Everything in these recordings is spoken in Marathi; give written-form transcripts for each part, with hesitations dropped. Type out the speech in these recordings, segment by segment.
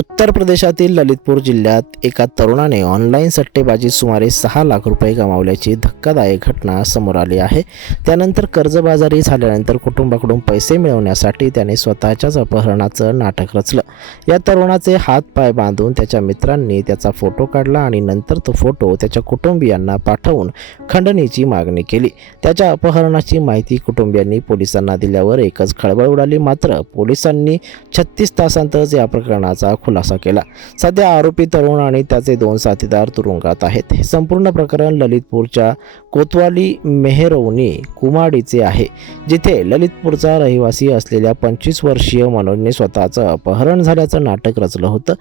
उत्तर प्रदेशातील ललितपूर जिल्ह्यात एका तरुणाने ऑनलाईन सट्टेबाजीत सुमारे 6 लाख रुपये गमावल्याची धक्कादायक घटना समोर आली आहे। त्यानंतर कर्जबाजारी झाल्यानंतर कुटुंबाकडून पैसे मिळवण्यासाठी त्याने स्वतःच्याच अपहरणाचं नाटक रचलं। या तरुणाचे हात पाय बांधून त्याच्या मित्रांनी त्याचा फोटो काढला आणि नंतर तो फोटो त्याच्या कुटुंबियांना पाठवून खंडणीची मागणी केली। त्याच्या अपहरणाची माहिती कुटुंबियांनी पोलिसांना दिल्यावर एकच खळबळ उडाली। मात्र पोलिसांनी 36 तासांतच या प्रकरणाचा खुलासा केला। सध्या आरोपी तरुण आणि त्याचे 2 साथीदार तुरुंगात आहेत। हे संपूर्ण प्रकरण ललितपूरच्या कोतवाली मेहरौनी कुमाडीचे आहे, जिथे ललितपूरचा रहिवासी असलेल्या 25 वर्षीय मनोजने स्वतःचं अपहरण झाल्याचं नाटक रचलं होतं।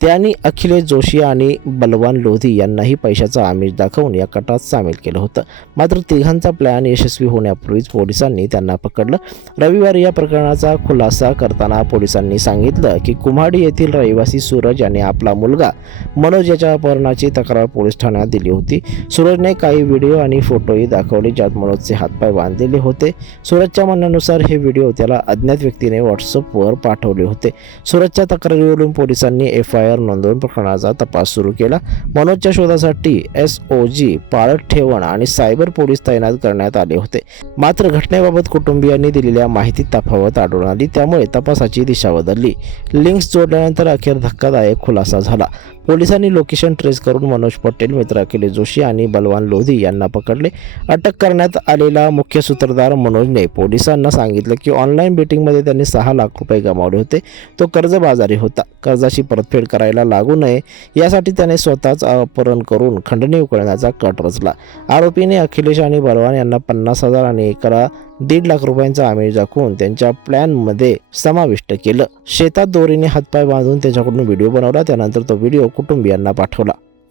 त्यांनी अखिलेश जोशी आणि बलवान लोधी यांनाही पैशाचं आमिष दाखवून या कटात सामील केलं होतं। मात्र तिघांचा प्लॅन यशस्वी होण्यापूर्वीच पोलिसांनी त्यांना पकडलं। रविवारी या प्रकरणाचा खुलासा करताना पोलिसांनी सांगितलं की कुम्हाडी येथील रहिवासी सूरज याने आपला मुलगा मनोज याच्या अपहरणाची तक्रार पोलीस ठाण्यात दिली होती। सूरजने काही व्हिडिओ आणि फोटोही दाखवले ज्यात मनोजचे हातपाय बांधलेले होते। सूरजच्या म्हणण्यानुसार हे व्हिडिओ त्याला अज्ञात व्यक्तीने व्हॉट्सअपवर पाठवले होते। सूरजच्या तक्रारीवरून पोलिसांनी FIR नोंदवून प्रकरणाचा तपास सुरू केला। मनोजच्या शोधासाठी SOG, पाळत ठेवण आणि सायबर पोलीस तैनात करण्यात आले होते। मात्र घटनेबाबत कुटुंबियांनी दिलेल्या माहितीत तफावत आढळून आली, त्यामुळे तपासाची दिशा बदलली। लिंक्स जोडल्यानंतर अखेर धक्कादायक खुलासा झाला। पोलिसांनी लोकेशन ट्रेस करून मनोज पटेल, मित्र अखिलेश जोशी आणि बलवान लोधी यांना पकडले। अटक करण्यात आलेला मुख्य सूत्रधार मनोजने पोलिसांना सांगितलं की ऑनलाईन बेटिंगमध्ये त्यांनी 6 लाख रुपये गमावले होते। तो कर्जबाजारी होता। कर्जाची परतफेड करायला लागू नये यासाठी त्याने स्वतःच अपहरण करून खंडणी उकळण्याचा कट रचला। आरोपीने अखिलेश आणि बलवान यांना 50,000 आणि एकाला 1.5 लाख रुपयांचा आमिष दाखवून त्यांच्या प्लॅनमध्ये समाविष्ट केलं। शेतात दोरीने हातपाय बांधून त्याच्याकडून व्हिडिओ बनवला, त्यानंतर तो व्हिडिओ कुटुंबियांना पाठवला।